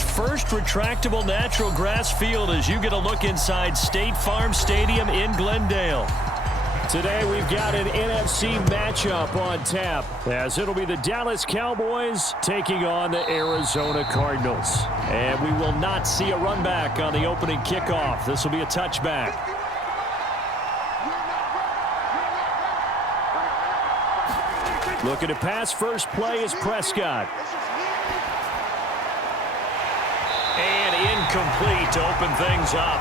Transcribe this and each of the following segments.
world's first retractable natural grass field as you get a look inside State Farm Stadium in Glendale. Today we've got an NFC matchup on tap as it'll be the Dallas Cowboys taking on the Arizona Cardinals. And we will not see a run back on the opening kickoff. This will be a touchback. Looking to pass. First play is Prescott. And incomplete to open things up.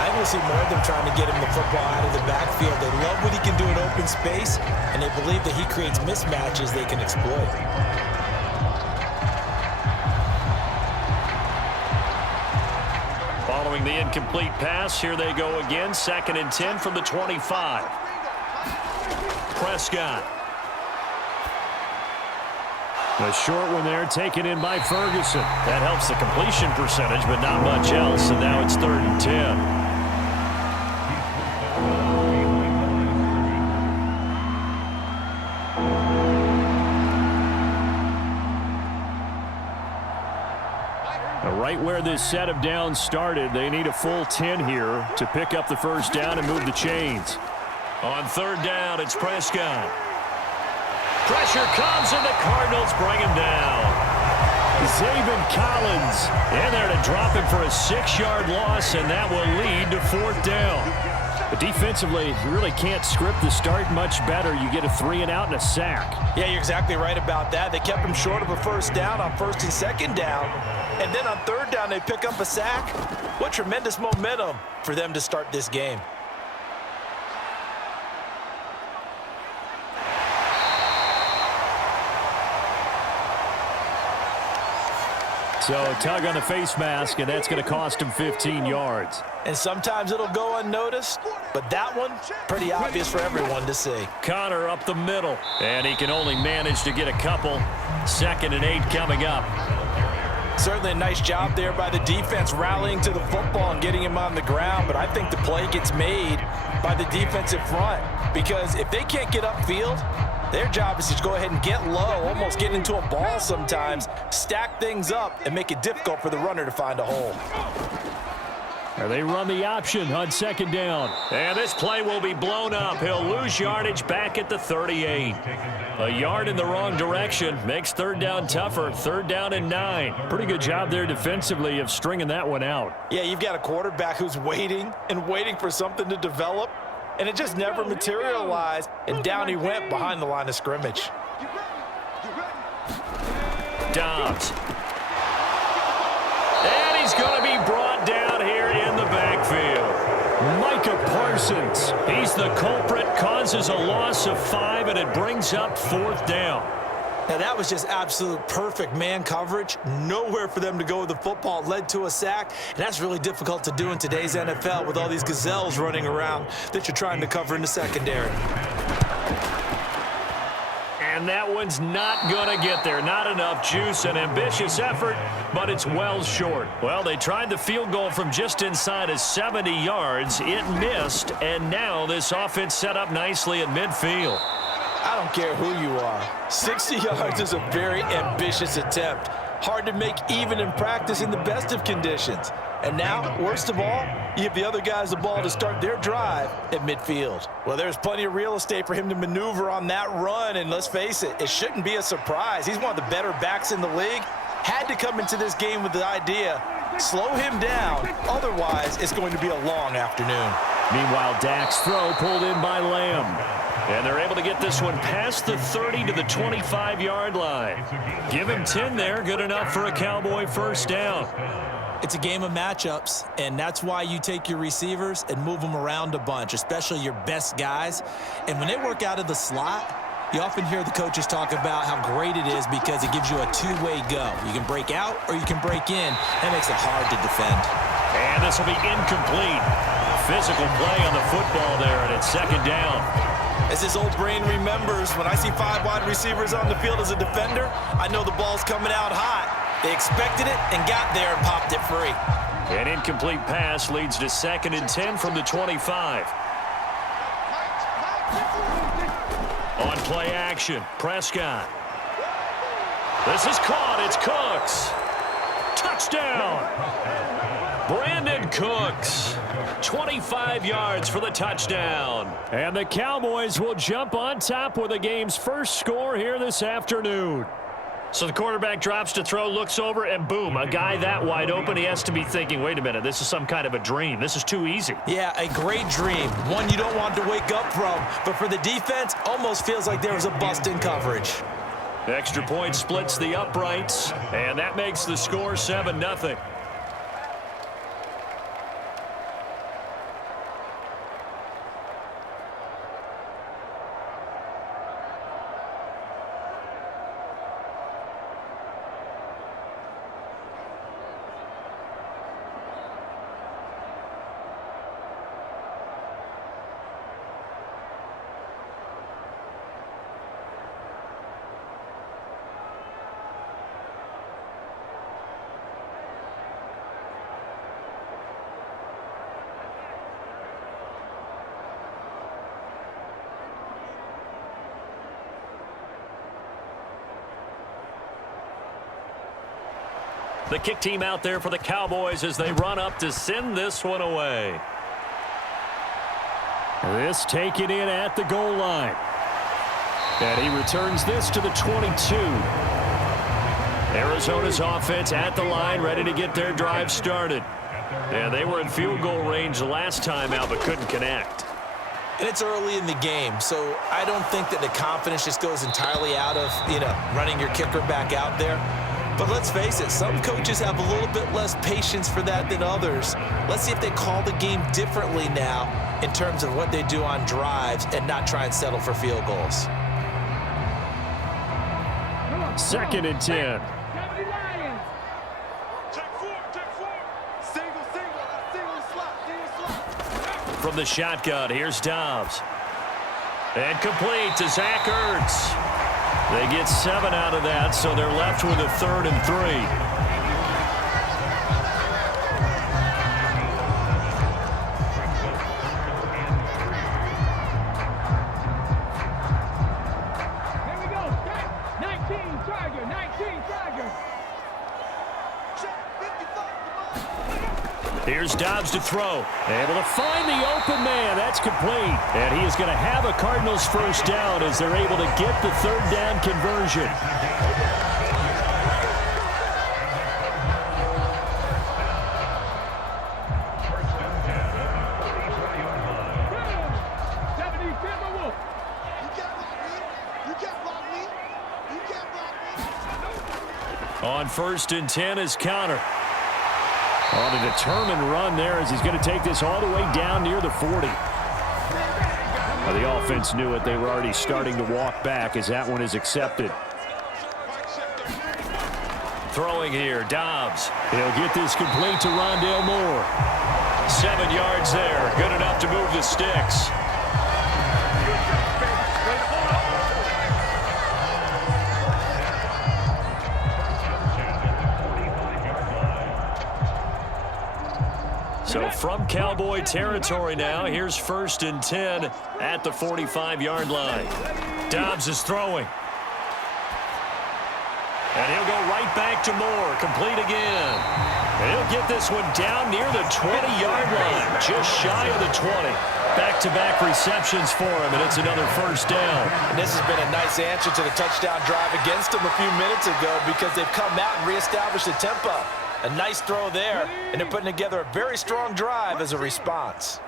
I want to see more of them trying to get him the football out of the backfield. They love what he can do in open space, and they believe that he creates mismatches they can exploit. Following the incomplete pass, here they go again. 2nd and 10 from the 25. Prescott. A short one there, taken in by Ferguson. That helps the completion percentage, but not much else, and now it's 3rd and 10. Right where this set of downs started, they need a full 10 here to pick up the first down and move the chains. On 3rd down, it's Prescott. Pressure comes, and the Cardinals bring him down. Zaven Collins in there to drop him for a 6-yard loss, and that will lead to 4th down. But defensively, you really can't script the start much better. You get a 3-and-out and a sack. Yeah, you're exactly right about that. They kept him short of a first down on 1st and 2nd down. And then on 3rd down, they pick up a sack. What tremendous momentum for them to start this game. So a tug on the face mask, and that's going to cost him 15 yards. And sometimes it'll go unnoticed, but that one, pretty obvious for everyone to see. Connor up the middle, and he can only manage to get a couple. 2nd and 8 coming up. Certainly a nice job there by the defense rallying to the football and getting him on the ground, but I think the play gets made by the defensive front because if they can't get upfield, their job is to go ahead and get low, almost get into a ball sometimes, stack things up, and make it difficult for the runner to find a hole. They run the option on 2nd down. And this play will be blown up. He'll lose yardage back at the 38. A yard in the wrong direction makes 3rd down tougher. 3rd down and 9. Pretty good job there defensively of stringing that one out. Yeah, you've got a quarterback who's waiting and waiting for something to develop, and it just never materialized, and down he went behind the line of scrimmage. Dobbs. And he's going to be brought down here in the backfield. Micah Parsons, he's the culprit, causes a loss of 5, and it brings up 4th down. Now, that was just absolute perfect man coverage. Nowhere for them to go with the football. It led to a sack, and that's really difficult to do in today's NFL with all these gazelles running around that you're trying to cover in the secondary. And that one's not going to get there. Not enough juice. An ambitious effort, but it's well short. Well, they tried the field goal from just inside of 70 yards. It missed, and now this offense set up nicely at midfield. I don't care who you are. 60 yards is a very ambitious attempt. Hard to make even in practice in the best of conditions. And now, worst of all, you give the other guys the ball to start their drive at midfield. Well, there's plenty of real estate for him to maneuver on that run, and let's face it, it shouldn't be a surprise. He's one of the better backs in the league. Had to come into this game with the idea, slow him down, otherwise it's going to be a long afternoon. Meanwhile, Dak's throw pulled in by Lamb. And they're able to get this one past the 30 to the 25-yard line. Give him 10 there, good enough for a Cowboy first down. It's a game of matchups, and that's why you take your receivers and move them around a bunch, especially your best guys. And when they work out of the slot, you often hear the coaches talk about how great it is because it gives you a two-way go. You can break out or you can break in. That makes it hard to defend. And this will be incomplete. Physical play on the football there, and it's 2nd down. As his old brain remembers, when I see 5 wide receivers on the field as a defender, I know the ball's coming out hot. They expected it and got there and popped it free. An incomplete pass leads to 2nd and 10 from the 25. On play action, Prescott. This is caught. It's Cooks. Touchdown! Brandon Cooks, 25 yards for the touchdown. And the Cowboys will jump on top with the game's first score here this afternoon. So the quarterback drops to throw, looks over, and boom, a guy that wide open, he has to be thinking, wait a minute, this is some kind of a dream. This is too easy. Yeah, a great dream. One you don't want to wake up from. But for the defense, almost feels like there was a bust in coverage. The extra point splits the uprights, and that makes the score 7-0. The kick team out there for the Cowboys as they run up to send this one away. This taken in at the goal line. And he returns this to the 22. Arizona's offense at the line, ready to get their drive started. And they were in field goal range last time out, but couldn't connect. And it's early in the game, so I don't think that the confidence just goes entirely out of, running your kicker back out there. But let's face it, some coaches have a little bit less patience for that than others. Let's see if they call the game differently now in terms of what they do on drives and not try and settle for field goals. 2nd and 10. From the shotgun, here's Dobbs. And complete to Zach Ertz. They get 7 out of that, so they're left with a 3rd and 3. Here's Dobbs to throw. Able to find the open man. That's complete. And he is going to have a Cardinals first down as they're able to get the 3rd down conversion. On 1st and 10 is Connor. On a determined run there as he's going to take this all the way down near the 40. Well, the offense knew it. They were already starting to walk back as that one is accepted. Throwing here, Dobbs. He'll get this complete to Rondale Moore. 7 yards there. Good enough to move the sticks. So from Cowboy territory now, here's 1st and 10 at the 45-yard line. Dobbs is throwing. And he'll go right back to Moore, complete again. And he'll get this one down near the 20-yard line, just shy of the 20. Back-to-back receptions for him, and it's another 1st down. And this has been a nice answer to the touchdown drive against them a few minutes ago because they've come out and reestablished the tempo. A nice throw there, and they're putting together a very strong drive as a response.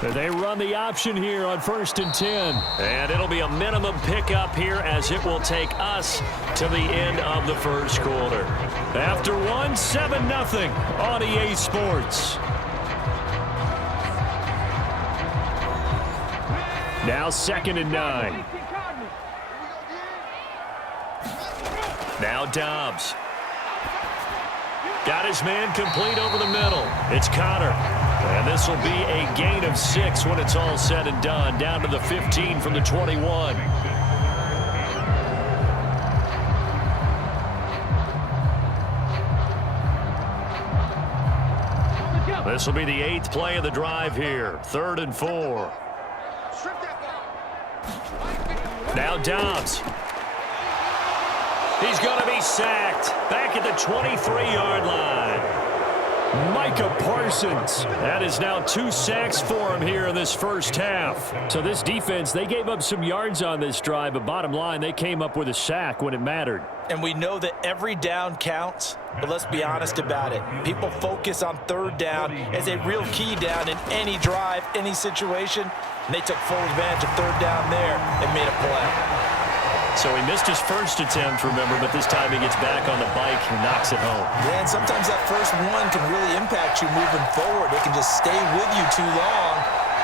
They run the option here on 1st and 10. And it'll be a minimum pickup here as it will take us to the end of the 1st quarter. After 7-0 on EA Sports. Now 2nd and 9. Now Dobbs. Got his man complete over the middle. It's Connor. And this will be a gain of 6 when it's all said and done. Down to the 15 from the 21. This will be the 8th play of the drive here. 3rd and 4. Now Dobbs. He's going to be sacked back at the 23-yard line. Micah Parsons. That is now 2 sacks for him here in this first half. So this defense, they gave up some yards on this drive, but bottom line, they came up with a sack when it mattered. And we know that every down counts, but let's be honest about it. People focus on third down as a real key down in any drive, any situation, and they took full advantage of third down there and made a play. So he missed his first attempt, remember, but this time he gets back on the bike and knocks it home. Yeah, and sometimes that first one can really impact you moving forward. It can just stay with you too long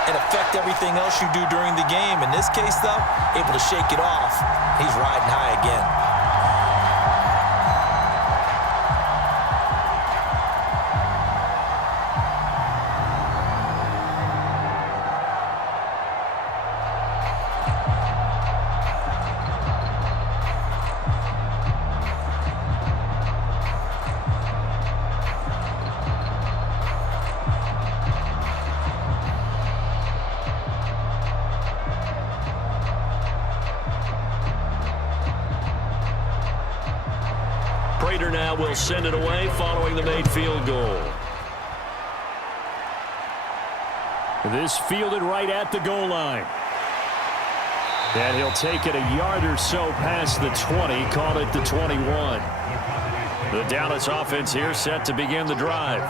and affect everything else you do during the game. In this case, though, able to shake it off. He's riding high again. Now will send it away following the made field goal. This fielded right at the goal line. And he'll take it a yard or so past the 20, call it the 21. The Dallas offense here set to begin the drive.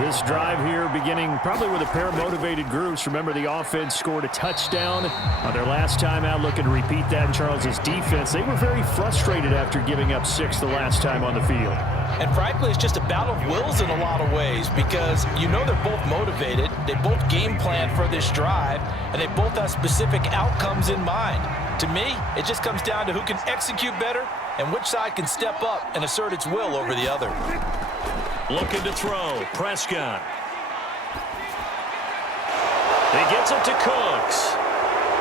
This drive here beginning probably with a pair of motivated groups. Remember, the offense scored a touchdown on their last time out, looking to repeat that in Charles's defense. They were very frustrated after giving up 6 the last time on the field. And frankly, it's just a battle of wills in a lot of ways because you know they're both motivated. They both game plan for this drive, and they both have specific outcomes in mind. To me, it just comes down to who can execute better and which side can step up and assert its will over the other. Looking to throw, Prescott. He gets it to Cooks.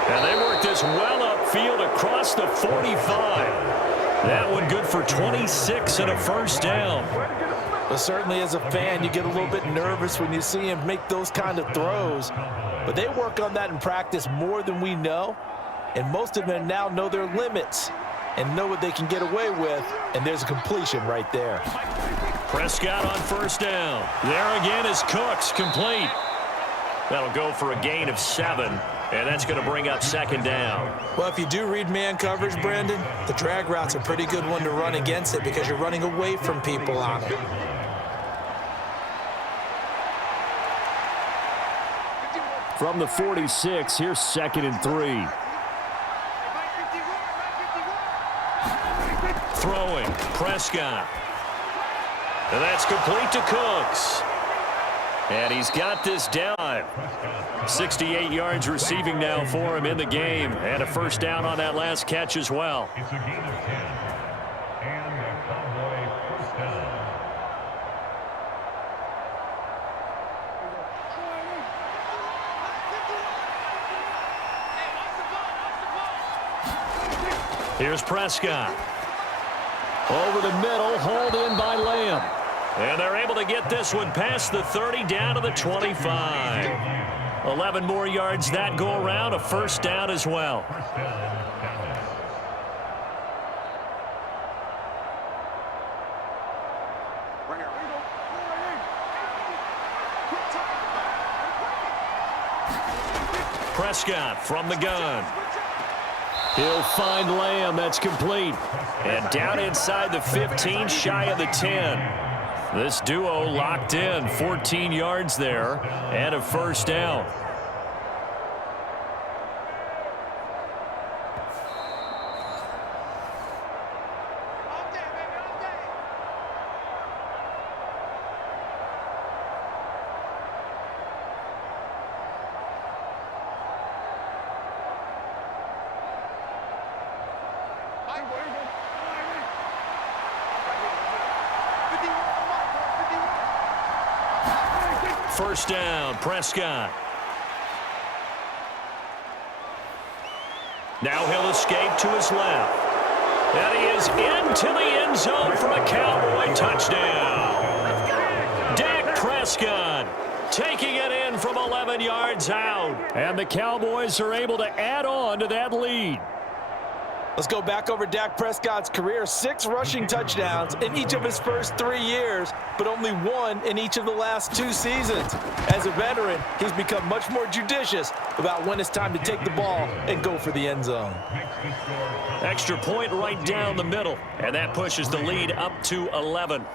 And they work this well upfield across the 45. That one good for 26 and a first down. Well, certainly as a fan, you get a little bit nervous when you see him make those kind of throws. But they work on that in practice more than we know. And most of them now know their limits and know what they can get away with. And there's a completion right there. Prescott on first down. There again is Cooks, complete. That'll go for a gain of 7, and that's going to bring up second down. Well, if you do read man coverage, Brandon, the drag route's a pretty good one to run against it because you're running away from people on it. From the 46, here's 2nd and 3. Throwing, Prescott. And that's complete to Cooks. And he's got this down. 68 yards receiving now for him in the game. And a first down on that last catch as well. Here's Prescott. Over the middle, hauled in by Lamb. And they're able to get this one past the 30 down to the 25. 11 more yards that go around, a first down as well. Prescott from the gun. He'll find Lamb. That's complete. And down inside the 15, shy of the 10. This duo locked in, 14 yards there, and a first down. First down, Prescott. Now he'll escape to his left. And he is into the end zone for a Cowboy touchdown. Dak Prescott taking it in from 11 yards out. And the Cowboys are able to add on to that lead. Let's go back over Dak Prescott's career. 6 rushing touchdowns in each of his first 3 years, but only 1 in each of the last 2 seasons. As a veteran, he's become much more judicious about when it's time to take the ball and go for the end zone. Extra point right down the middle, and that pushes the lead up to 11.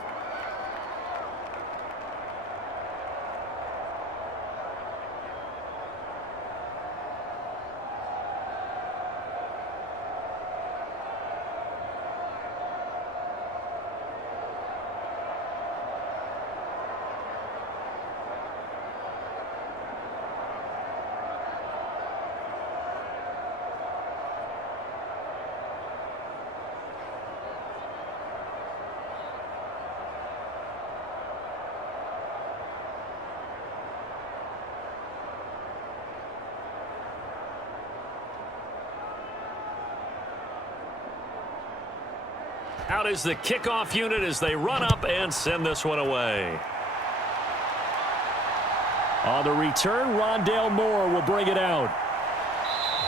Out is the kickoff unit as they run up and send this one away. On the return, Rondale Moore will bring it out.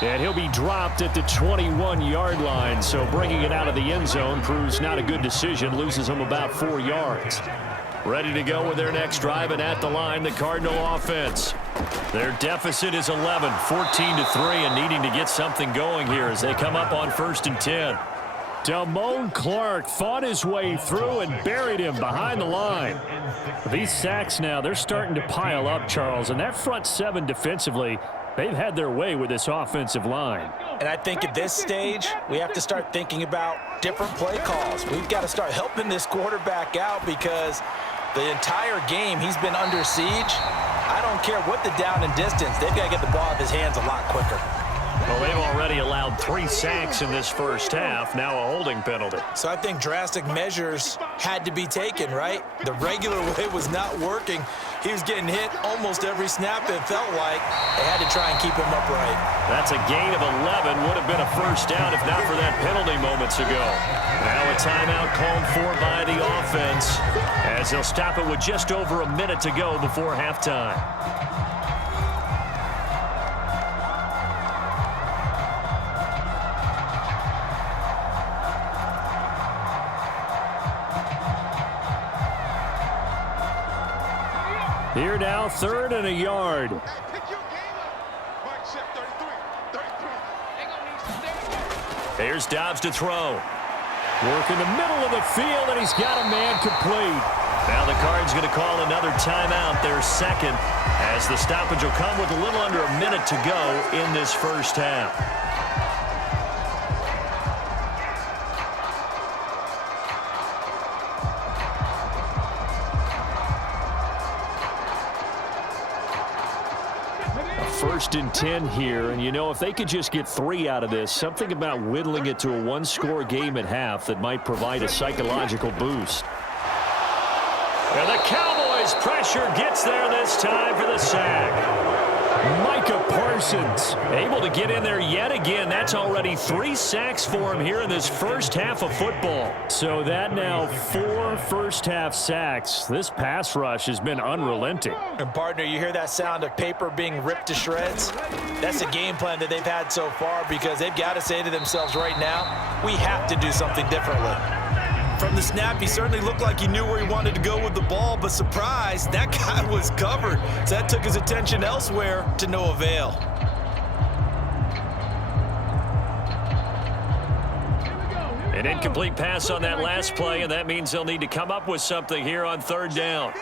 And he'll be dropped at the 21-yard line, so bringing it out of the end zone proves not a good decision, loses him about 4 yards. Ready to go with their next drive, and at the line, the Cardinal offense. Their deficit is 11, 14-3, and needing to get something going here as they come up on 1st and 10. Damone Clark fought his way through and buried him behind the line. These sacks now, they're starting to pile up, Charles, and that front 7 defensively, they've had their way with this offensive line. And I think at this stage, we have to start thinking about different play calls. We've got to start helping this quarterback out because the entire game he's been under siege. I don't care what the down and distance, they've got to get the ball out of his hands a lot quicker. Well, they've already allowed 3 sacks in this first half, now a holding penalty. So I think drastic measures had to be taken, right? The regular way was not working. He was getting hit almost every snap, it felt like. They had to try and keep him upright. That's a gain of 11. Would have been a first down if not for that penalty moments ago. Now a timeout called for by the offense as they'll stop it with just over a minute to go before halftime. Here now, 3rd and a yard. Here's Dobbs to throw. Work in the middle of the field, and he's got a man complete. Now the Cards going to call another timeout, their second, as the stoppage will come with a little under a minute to go in this first half. First and 10 here, and you know, if they could just get 3 out of this, something about whittling it to a 1-score game at half that might provide a psychological boost. And the Cowboys pressure gets there this time for the sack. Micah Parsons able to get in there yet again. That's already 3 sacks for him here in this first half of football. So that now 4 first-half sacks. This pass rush has been unrelenting. And partner, you hear that sound of paper being ripped to shreds? That's the game plan that they've had so far because they've got to say to themselves right now, we have to do something differently. From the snap, he certainly looked like he knew where he wanted to go with the ball, but surprise, that guy was covered. So that took his attention elsewhere to no avail. An incomplete pass on that last play, and that means they'll need to come up with something here on 3rd down.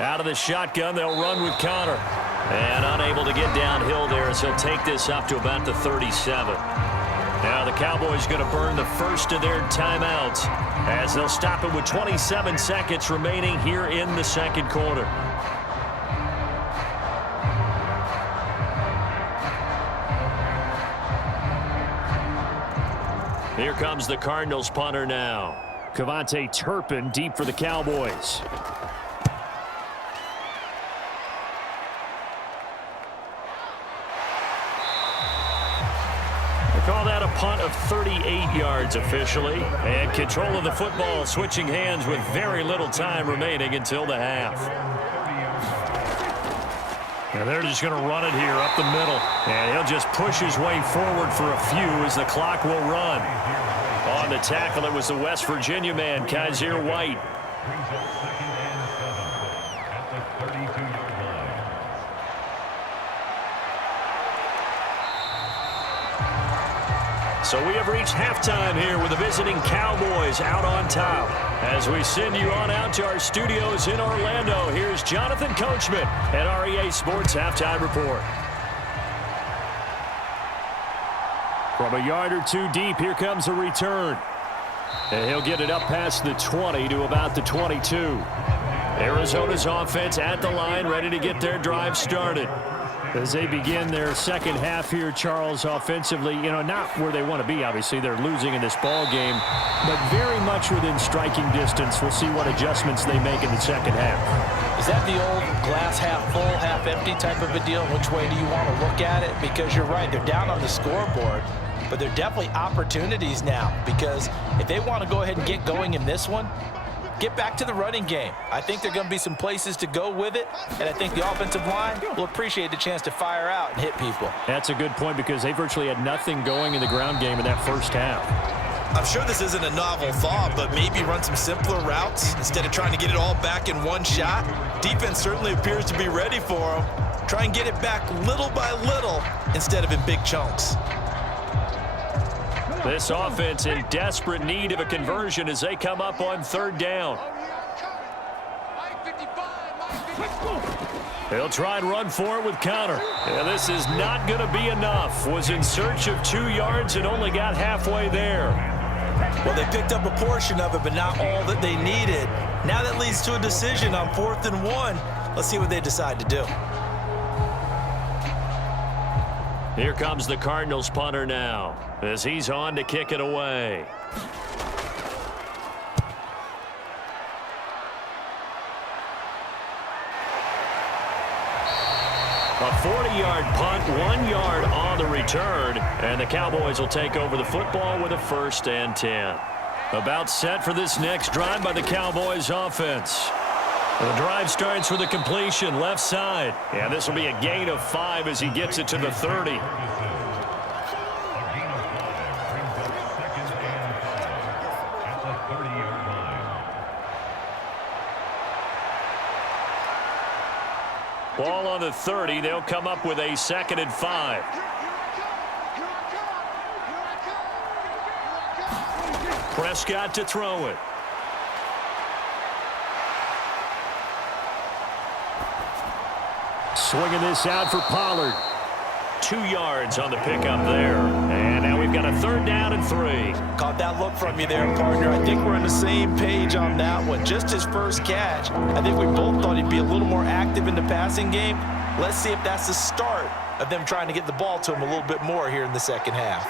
Out of the shotgun, they'll run with Connor. And unable to get downhill there as he'll take this up to about the 37. Now the Cowboys going to burn the first of their timeouts as they'll stop it with 27 seconds remaining here in the second quarter. Here comes the Cardinals punter now. Cavante Turpin deep for the Cowboys. Call that a punt of 38 yards officially. And control of the football switching hands with very little time remaining until the half. And they're just going to run it here up the middle. And he'll just push his way forward for a few as the clock will run. On the tackle, it was the West Virginia man, Kaiser White. Brings up 2nd and 7 at the 32-yard line. So we have reached halftime here with the visiting Cowboys out on top. As we send you on out to our studios in Orlando, here's Jonathan Coachman at REA Sports Halftime Report. From a yard or two deep, here comes a return. And he'll get it up past the 20 to about the 22. Arizona's offense at the line, ready to get their drive started. As they begin their second half here, Charles, offensively, not where they want to be, obviously. They're losing in this ball game, but very much within striking distance. We'll see what adjustments they make in the second half. Is that the old glass half full, half empty type of a deal? Which way do you want to look at it? Because you're right, they're down on the scoreboard, but they're definitely opportunities now, because if they want to go ahead and get going in this one, get back to the running game. I think there are going to be some places to go with it, and I think the offensive line will appreciate the chance to fire out and hit people. That's a good point, because they virtually had nothing going in the ground game in that first half. I'm sure this isn't a novel thought, but maybe run some simpler routes instead of trying to get it all back in one shot. Defense certainly appears to be ready for them. Try and get it back little by little instead of in big chunks. This offense in desperate need of a conversion as they come up on third down. They'll try and run for it with counter. Yeah, this is not going to be enough. Was in search of 2 yards and only got halfway there. Well, they picked up a portion of it, but not all that they needed. Now that leads to a decision on 4th and 1. Let's see what they decide to do. Here comes the Cardinals punter now as he's on to kick it away. A 40-yard punt, 1 yard on the return, and the Cowboys will take over the football with a 1st and 10. About set for this next drive by the Cowboys offense. The drive starts with a completion left side. And this will be a gain of 5 as he gets it to the 30. A gain of 5 brings up 2nd and 7 at the 30-yard line. Ball on the 30. They'll come up with a 2nd and 5. Prescott to throw it. Swinging this out for Pollard. 2 yards on the pickup there. And now we've got a 3rd down and 3. Caught that look from you there, partner. I think we're on the same page on that one. Just his first catch. I think we both thought he'd be a little more active in the passing game. Let's see if that's the start of them trying to get the ball to him a little bit more here in the second half.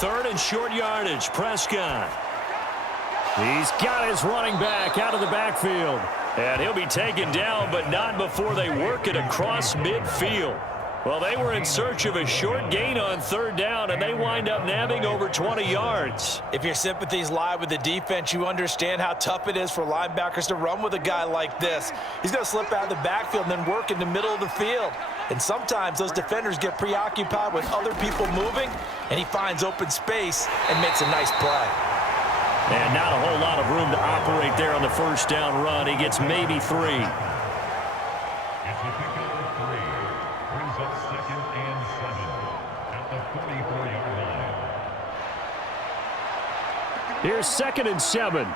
3rd and short yardage. Prescott. He's got his running back out of the backfield. And he'll be taken down, but not before they work it across midfield. Well, they were in search of a short gain on 3rd down, and they wind up nabbing over 20 yards. If your sympathies lie with the defense, you understand how tough it is for linebackers to run with a guy like this. He's going to slip out of the backfield and then work in the middle of the field. And sometimes those defenders get preoccupied with other people moving, and he finds open space and makes a nice play. And not a whole lot of room to operate there on the 1st down run. He gets maybe 3. It's a pickup of 3. Brings up 2nd and 7 at the 44-yard line. Here's 2nd and 7.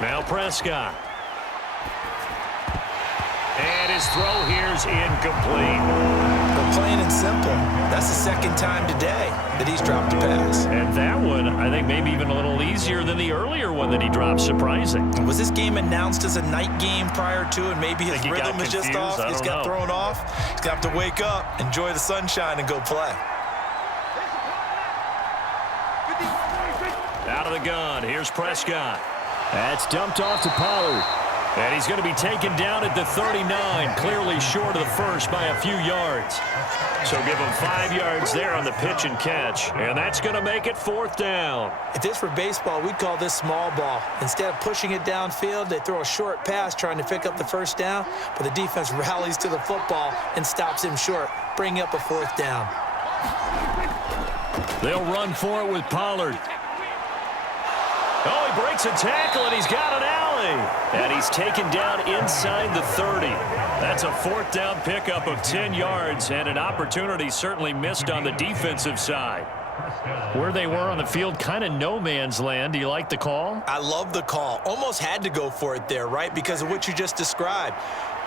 Now Prescott. And his throw here's incomplete. But plain and simple, that's the 2nd time today that he's dropped a pass. And that one, I think, maybe even a little easier than the earlier one that he dropped. Surprising. Was this game announced as a night game prior to, and maybe his rhythm is just off? He's got thrown off. He's going to have to wake up, enjoy the sunshine, and go play. Out of the gun. Here's Prescott. That's dumped off to Pollard. And he's going to be taken down at the 39, clearly short of the first by a few yards. So give him 5 yards there on the pitch and catch, and that's going to make it 4th down. If this were baseball, we'd call this small ball. Instead of pushing it downfield, they throw a short pass trying to pick up the 1st down, but the defense rallies to the football and stops him short, bringing up a 4th down. They'll run for it with Pollard. Oh, he breaks a tackle, and he's got an alley. And he's taken down inside the 30. That's a 4th down pickup of 10 yards, and an opportunity certainly missed on the defensive side. Where they were on the field, kind of no man's land. Do you like the call? I love the call. Almost had to go for it there, right, because of what you just described.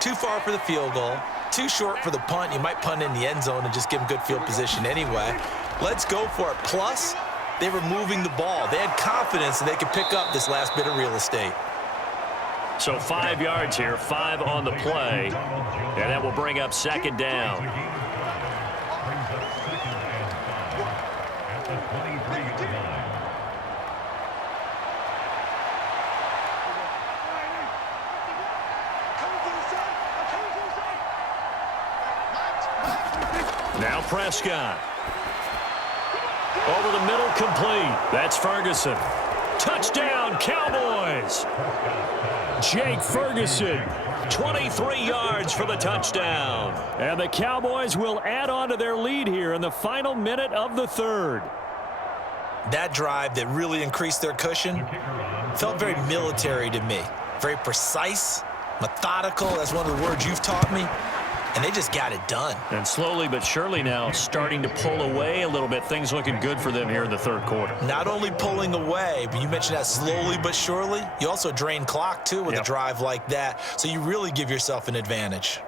Too far for the field goal, too short for the punt. You might punt in the end zone and just give them good field position anyway. Let's go for it. Plus, they were moving the ball. They had confidence that they could pick up this last bit of real estate. So 5 yards here, 5 on the play, and that will bring up 2nd down. Brings up 2nd and 5 at the 23-yard line. Now Prescott. Over the middle, complete. That's Ferguson. Touchdown, Cowboys. Jake Ferguson, 23 yards for the touchdown. And the Cowboys will add on to their lead here in the final minute of the 3rd. That drive that really increased their cushion felt very military to me. Very precise, methodical. That's one of the words you've taught me. And they just got it done. And slowly but surely now starting to pull away a little bit. Things looking good for them here in the 3rd quarter. Not only pulling away, but you mentioned that slowly but surely. You also drain clock, too, with a drive like that. So you really give yourself an advantage.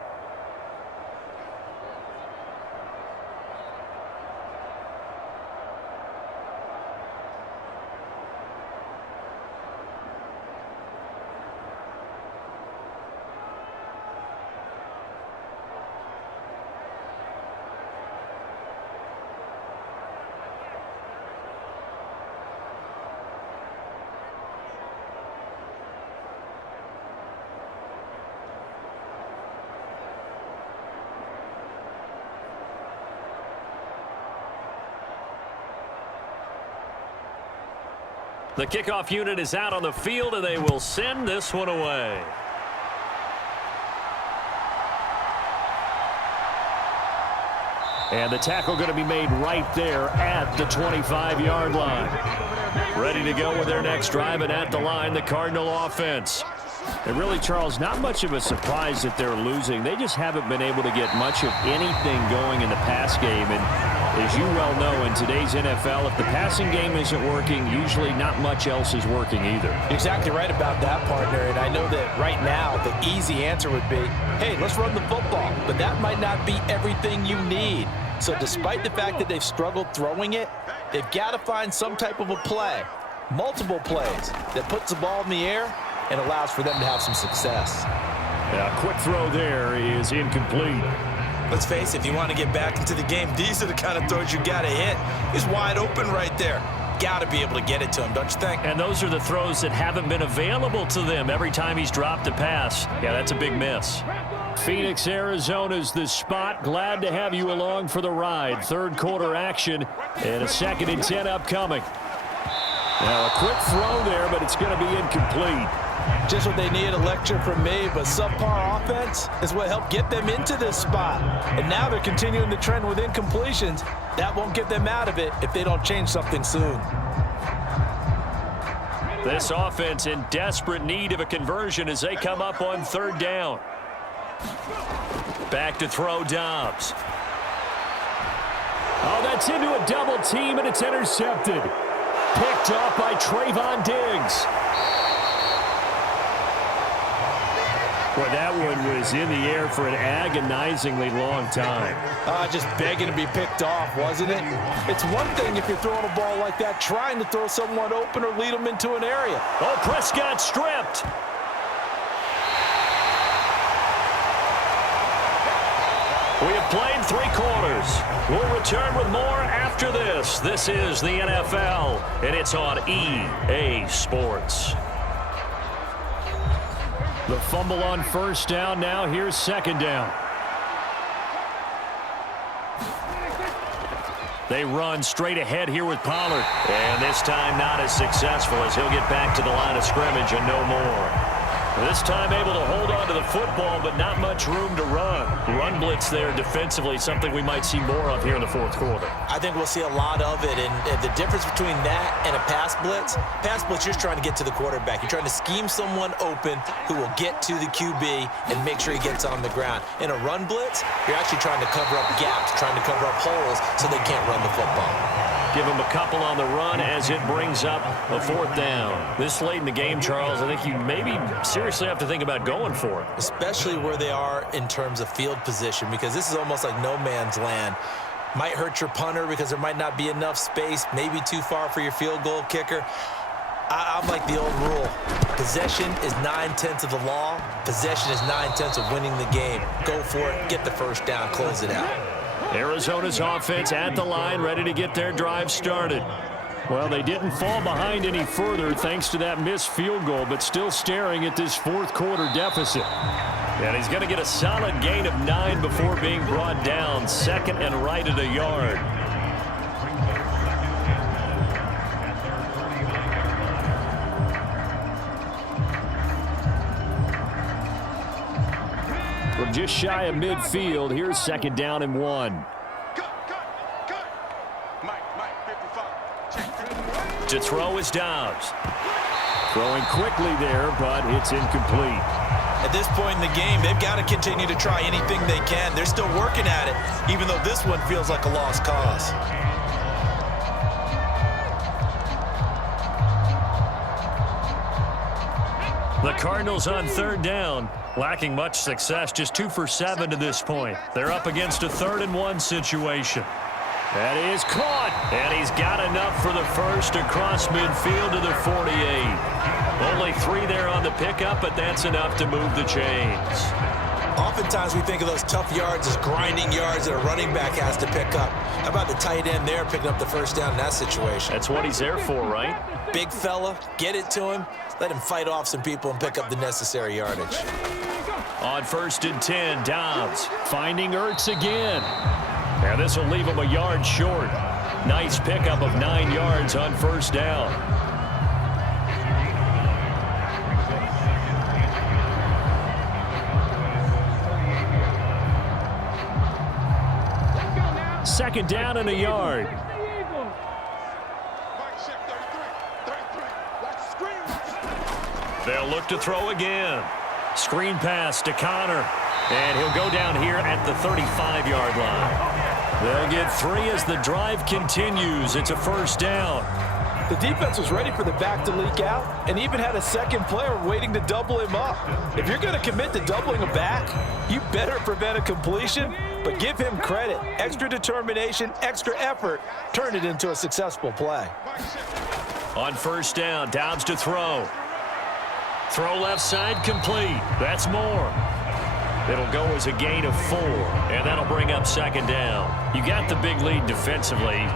The kickoff unit is out on the field, and they will send this one away. And the tackle going to be made right there at the 25-yard line. Ready to go with their next drive, and at the line, the Cardinal offense. And really, Charles, not much of a surprise that they're losing. They just haven't been able to get much of anything going in the pass game. And as you well know, in today's NFL, if the passing game isn't working, usually not much else is working either. You're exactly right about that, partner. And I know that right now the easy answer would be, hey, let's run the football. But that might not be everything you need. So despite the fact that they've struggled throwing it, they've got to find some type of a play, multiple plays, that puts the ball in the air and allows for them to have some success. A quick throw there is incomplete. Let's face it, if you want to get back into the game, these are the kind of throws you got to hit. He's wide open right there. Got to be able to get it to him, don't you think? And those are the throws that haven't been available to them every time he's dropped a pass. Yeah, that's a big miss. Phoenix, Arizona's the spot. Glad to have you along for the ride. 3rd quarter action and a 2nd and 10 upcoming. Now a quick throw there, but it's going to be incomplete. Just what they need, a lecture from me, but subpar offense is what helped get them into this spot. And now they're continuing the trend with incompletions. That won't get them out of it if they don't change something soon. This offense in desperate need of a conversion as they come up on 3rd down. Back to throw Dobbs. Oh, that's into a double team, and it's intercepted. Picked off by Trayvon Diggs. Boy, that one was in the air for an agonizingly long time. Just begging to be picked off, wasn't it? It's one thing if you're throwing a ball like that, trying to throw someone open or lead them into an area. Oh, Prescott stripped. We have played 3 quarters. We'll return with more after this. This is the NFL, and it's on EA Sports. The fumble on first down. Now here's second down. They run straight ahead here with Pollard. And this time not as successful as he'll get back to the line of scrimmage and no more. This time able to hold on to the football, but not much room to run. Run blitz there defensively, something we might see more of here in the fourth quarter. I think we'll see a lot of it, and the difference between that and a pass blitz, you're just trying to get to the quarterback. You're trying to scheme someone open who will get to the QB and make sure he gets on the ground. In a run blitz, you're actually trying to cover up gaps, trying to cover up holes so they can't run the football. Give him a couple on the run as it brings up a fourth down. This late in the game, Charles, I think you maybe seriously have to think about going for it. Especially where they are in terms of field position, because this is almost like no man's land. Might hurt your punter because there might not be enough space, maybe too far for your field goal kicker. I'm like the old rule. Possession is 9/10 of the law. Possession is 9/10 of winning the game. Go for it, get the first down, close it out. Arizona's offense at the line, ready to get their drive started. Well, they didn't fall behind any further thanks to that missed field goal, but still staring at this fourth quarter deficit. And he's going to get a solid gain of 9 before being brought down. Second and right at a yard. From just shy of midfield, here's second down and 1. To throw is Dobbs. Throwing quickly there, but it's incomplete. At this point in the game, they've got to continue to try anything they can. They're still working at it, even though this one feels like a lost cause. The Cardinals on third down, lacking much success, just 2 for 7 to this point. They're up against a 3rd and 1 situation. That is caught, and he's got enough for the first across midfield to the 48. Only 3 there on the pickup, but that's enough to move the chains. Oftentimes we think of those tough yards as grinding yards that a running back has to pick up. How about the tight end there picking up the first down in that situation? That's what he's there for, right? Big fella, get it to him, let him fight off some people and pick up the necessary yardage. On 1st and 10, Dobbs finding Ertz again. And this will leave him a yard short. Nice pickup of 9 yards on first down. Second down and a yard. They'll look to throw again. Screen pass to Connor. And he'll go down here at the 35-yard line. They'll get 3 as the drive continues. It's a first down. The defense was ready for the back to leak out and even had a second player waiting to double him up. If you're going to commit to doubling a back, you better prevent a completion, but give him credit. Extra determination, extra effort, turned it into a successful play. On first down, Dobbs to throw. Throw left side complete. That's more. It'll go as a gain of 4, and that'll bring up second down. You got the big lead defensively,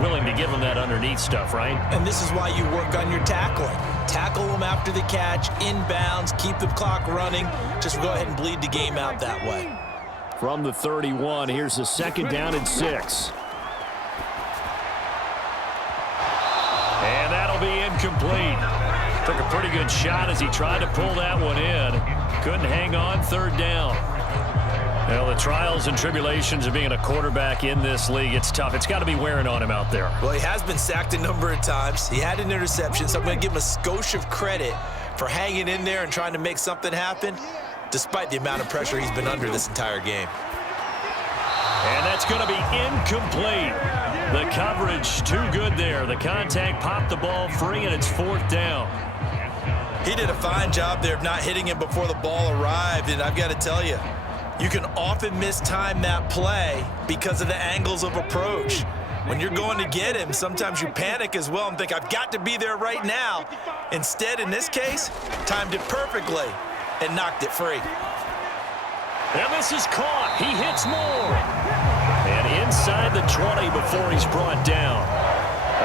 willing to give them that underneath stuff, right? And this is why you work on your tackling. Tackle them after the catch, inbounds, keep the clock running. Just go ahead and bleed the game out that way. From the 31, here's the second down and 6. And that'll be incomplete. Took a pretty good shot as he tried to pull that one in. Couldn't hang on, third down. Well, the trials and tribulations of being a quarterback in this league, it's tough. It's got to be wearing on him out there. Well, he has been sacked a number of times. He had an interception, so I'm going to give him a skosh of credit for hanging in there and trying to make something happen, despite the amount of pressure he's been under this entire game. And that's going to be incomplete. The coverage too good there. The contact popped the ball free, and it's fourth down. He did a fine job there of not hitting him before the ball arrived, and I've got to tell you, you can often mistime that play because of the angles of approach. When you're going to get him, sometimes you panic as well and think, I've got to be there right now. Instead, in this case, timed it perfectly and knocked it free. And this is caught. He hits more. And inside the 20 before he's brought down.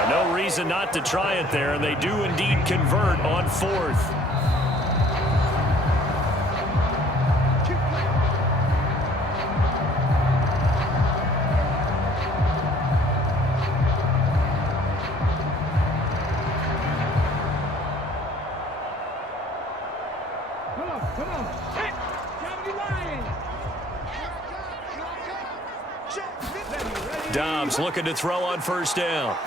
No reason not to try it there, and they do indeed convert on fourth. Dobbs looking to throw on first down.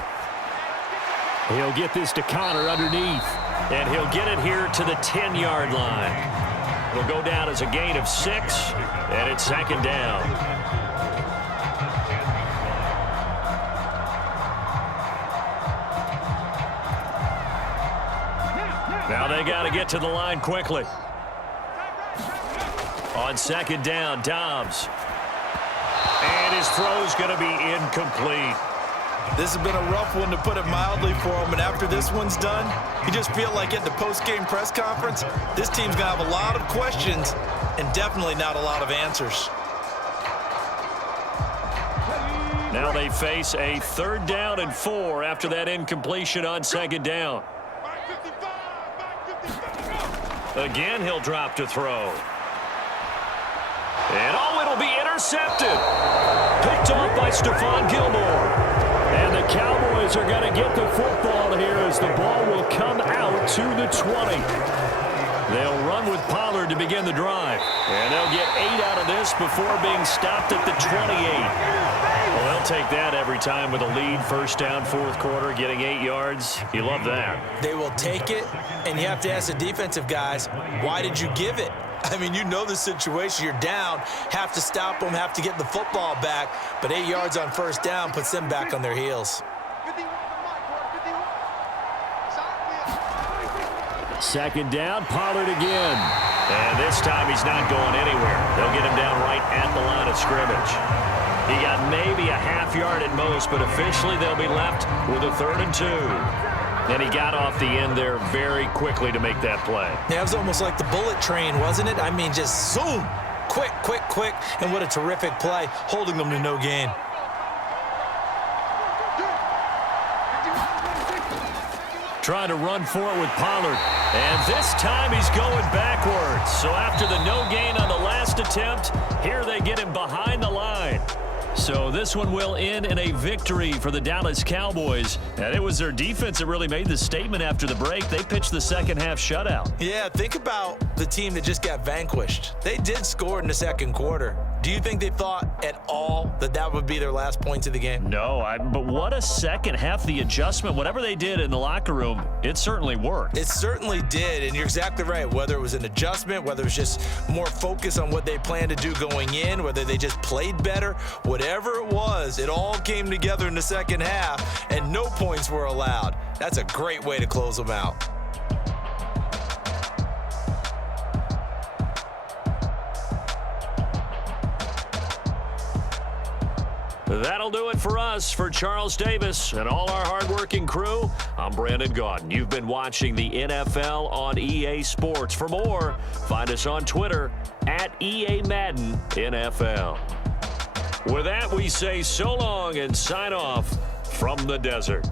He'll get this to Connor underneath. And he'll get it here to the 10-yard line. It'll go down as a gain of 6, and it's second down. Now they got to get to the line quickly. On second down, Dobbs. And his throw's going to be incomplete. This has been a rough one, to put it mildly, for him. And after this one's done, you just feel like at the post-game press conference, this team's going to have a lot of questions and definitely not a lot of answers. Now they face a 3rd down and 4 after that incompletion on second down. Again, he'll drop to throw. And it'll be intercepted. Picked off by Stephon Gilmore. And the Cowboys are going to get the football here as the ball will come out to the 20. They'll run with Pollard to begin the drive. And they'll get 8 out of this before being stopped at the 28. Well, they'll take that every time with a lead. First down, 4th quarter, getting 8 yards. You love that. They will take it, and you have to ask the defensive guys, why did you give it? I mean, you know the situation. You're down, have to stop them, have to get the football back, but 8 yards on first down puts them back on their heels. Second down, Pollard again. And this time he's not going anywhere. They'll get him down right at the line of scrimmage. He got maybe a half yard at most, but officially they'll be left with a 3rd and 2. And he got off the end there very quickly to make that play. Yeah, it was almost like the bullet train, wasn't it? I mean, just zoom. Quick, quick, quick. And what a terrific play, holding them to no gain. Trying to run for it with Pollard. And this time he's going backwards. So after the no gain on the last attempt, here they get him behind the line. So this one will end in a victory for the Dallas Cowboys. And it was their defense that really made the statement after the break. They pitched the second half shutout. Yeah, think about the team that just got vanquished. They did score in the second quarter. Do you think they thought at all that that would be their last points of the game? No, but what a second half. The adjustment, whatever they did in the locker room, it certainly worked. It certainly did, and you're exactly right. Whether it was an adjustment, whether it was just more focus on what they planned to do going in, whether they just played better, whatever it was, it all came together in the second half, and no points were allowed. That's a great way to close them out. That'll do it for us. For Charles Davis and all our hardworking crew, I'm Brandon Gaudin. You've been watching the NFL on EA Sports. For more, find us on Twitter at EA Madden NFL. With that, we say so long and sign off from the desert.